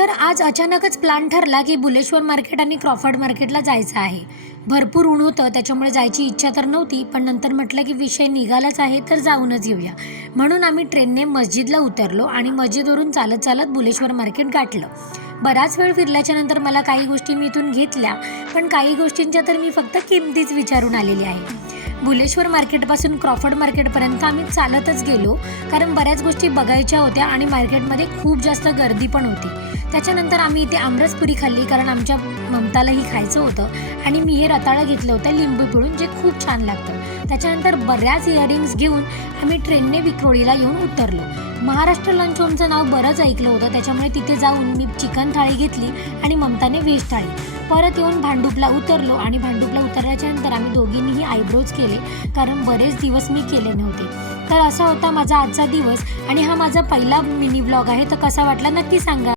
तर आज अचानकच प्लॅन ठरला की बुलेश्वर मार्केट आणि क्रॉफर्ड मार्केटला जायचं आहे. भरपूर ऊन होतं, त्याच्यामुळे जायची इच्छा तर नव्हती, पण नंतर म्हटलं की विषय निघालाच आहे तर जाऊनच येऊया. म्हणून आम्ही ट्रेनने मस्जिदला उतरलो आणि मस्जिदवरून चालत चालत बुलेश्वर मार्केट गाठलं. बराच वेळ फिरल्याच्या नंतर मला काही गोष्टी मी इथून घेतल्या, पण काही गोष्टींच्या तर मी फक्त किमतीच विचारून आलेली आहे. बुलेश्वर मार्केटपासून क्रॉफर्ड मार्केटपर्यंत आम्ही चालतच गेलो, कारण बऱ्याच गोष्टी बघायच्या होत्या आणि मार्केटमध्ये खूप जास्त गर्दी पण होती. त्याच्यानंतर आम्ही इथे आमरसपुरी खाल्ली, कारण आमच्या ममतालाही खायचं होतं आणि मी हे रताळं घेतलं होतं लिंबू पिळून, जे खूप छान लागतं. त्याच्यानंतर बऱ्याच इयरिंग्स घेऊन आम्ही ट्रेनने विक्रोळीला येऊन उतरलो. महाराष्ट्र लंच होमचं नाव बरंच ऐकलं होतं, त्याच्यामुळे तिथे जाऊन मी चिकन थाळी घेतली आणि ममताने व्हेज थाळी. परत येऊन भांडूपला उतरलो आणि भांडूपला उतरल्याच्या नंतर आम्ही दोघींनीही आयब्रोज केले, कारण बरेच दिवस मी केले नव्हते. तर असा होता माझा आजचा दिवस आणि हा माझा पहिला मिनी व्लॉग आहे. तर कसा वाटला नक्की सांगा.